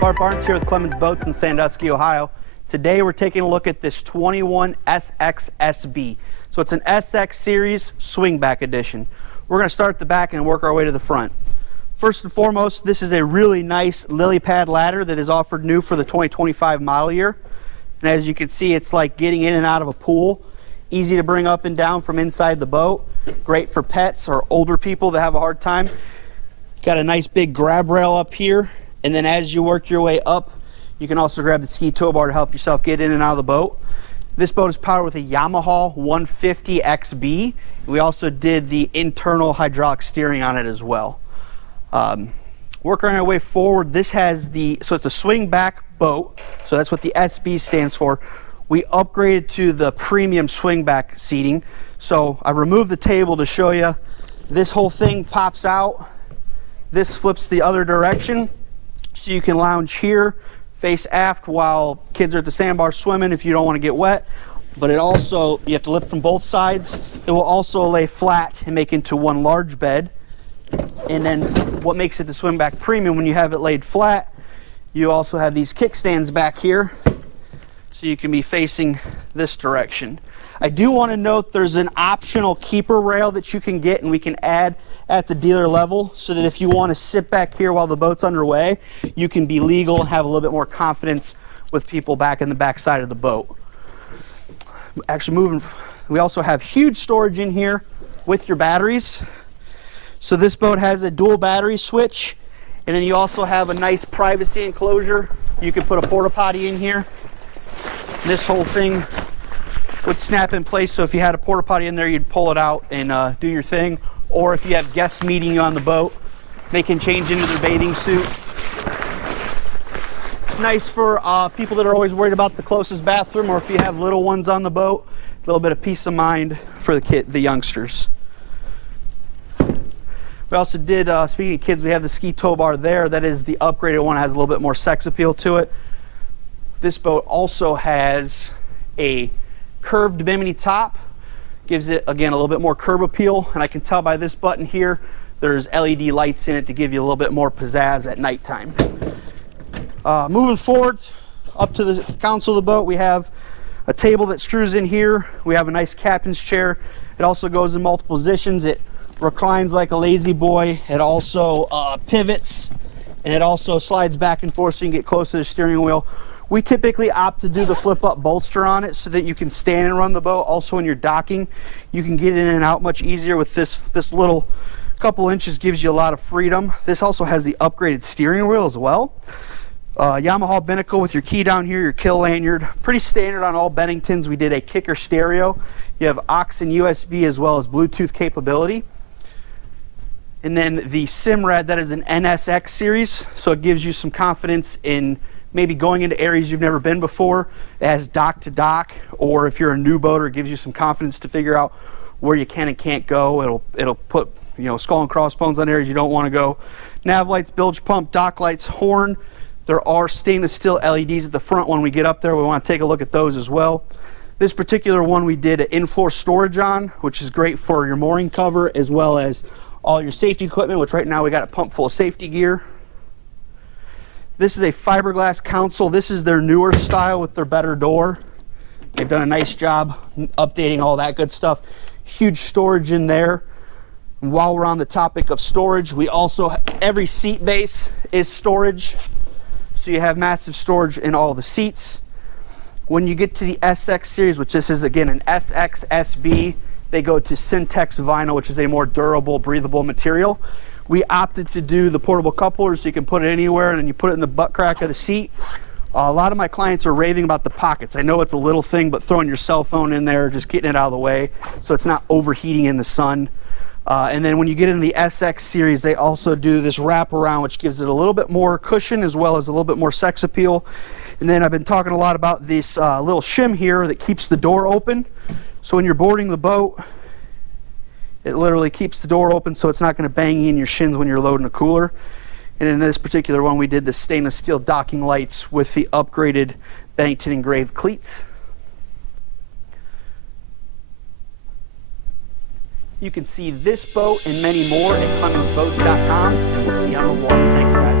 Bart Barnes here with Clemons Boats in Sandusky, Ohio. Today we're taking a look at this 21 SXSB. So it's an SX Series Swingback Edition. We're going to start at the back and work our way to the front. First and foremost, this is a really nice lily pad ladder that is offered new for the 2025 model year. And as you can see, it's like getting in and out of a pool. Easy to bring up and down from inside the boat. Great for pets or older people that have a hard time. Got a nice big grab rail up here. And then as you work your way up, you can also grab the ski tow bar to help yourself get in and out of the boat. This boat is powered with a Yamaha 150 XB. We also did the internal hydraulic steering on it as well. Working our way forward, this has so it's a swing back boat. So that's what the SB stands for. We upgraded to the premium swing back seating. So I removed the table to show you. This whole thing pops out. This flips the other direction. So you can lounge here, face aft while kids are at the sandbar swimming if you don't want to get wet. But it also, you have to lift from both sides. It will also lay flat and make into one large bed. And then what makes it the swim back premium, when you have it laid flat, you also have these kickstands back here. So you can be facing this direction. I do want to note there's an optional keeper rail that you can get and we can add at the dealer level so that if you want to sit back here while the boat's underway, you can be legal and have a little bit more confidence with people back in the back side of the boat. Actually we also have huge storage in here with your batteries. So this boat has a dual battery switch, and then you also have a nice privacy enclosure. You can put a porta potty in here. This whole thing would snap in place, so if you had a porta potty in there, you'd pull it out and do your thing. Or if you have guests meeting you on the boat, they can change into their bathing suit. It's nice for people that are always worried about the closest bathroom, or if you have little ones on the boat, a little bit of peace of mind for the youngsters. We also did, speaking of kids, we have the ski tow bar there. That is the upgraded one. It has a little bit more sex appeal to it. This boat also has a curved bimini top. Gives it, again, a little bit more curb appeal. And I can tell by this button here, there's LED lights in it to give you a little bit more pizzazz at nighttime. Moving forward, up to the console of the boat, we have a table that screws in here. We have a nice captain's chair. It also goes in multiple positions. It reclines like a lazy boy. It also pivots, and it also slides back and forth so you can get close to the steering wheel. We typically opt to do the flip-up bolster on it so that you can stand and run the boat. Also, when you're docking, you can get in and out much easier with this little couple inches gives you a lot of freedom. This also has the upgraded steering wheel as well. Yamaha binnacle with your key down here, your kill lanyard. Pretty standard on all Benningtons. We did a kicker stereo. You have aux and USB as well as Bluetooth capability. And then the Simrad, that is an NSX series, so it gives you some confidence in maybe going into areas you've never been before. It has dock to dock, or if you're a new boater, it gives you some confidence to figure out where you can and can't go. It'll put skull and crossbones on areas you don't want to go. Nav lights, bilge pump, dock lights, horn. There are stainless steel LEDs at the front when we get up there. We want to take a look at those as well. This particular one we did an in-floor storage on, which is great for your mooring cover as well as all your safety equipment, which right now we got a pump full of safety gear. This is a fiberglass console. This is their newer style with their better door. They've done a nice job updating all that good stuff. Huge storage in there. And while we're on the topic of storage, we also, every seat base is storage. So you have massive storage in all the seats. When you get to the SX series, which this is again an SXSB, they go to Syntex vinyl, which is a more durable, breathable material. We opted to do the portable coupler so you can put it anywhere and then you put it in the butt crack of the seat. A lot of my clients are raving about the pockets. I know it's a little thing, but throwing your cell phone in there, just getting it out of the way so it's not overheating in the sun. And then when you get into the SX series, they also do this wraparound, which gives it a little bit more cushion as well as a little bit more sex appeal. And then I've been talking a lot about this little shim here that keeps the door open. So when you're boarding the boat, it literally keeps the door open so it's not going to bang you in your shins when you're loading a cooler. And in this particular one, we did the stainless steel docking lights with the upgraded Bennington engraved cleats. You can see this boat and many more at ClemonsBoats.com, and we'll see you on the water. Thanks, guys.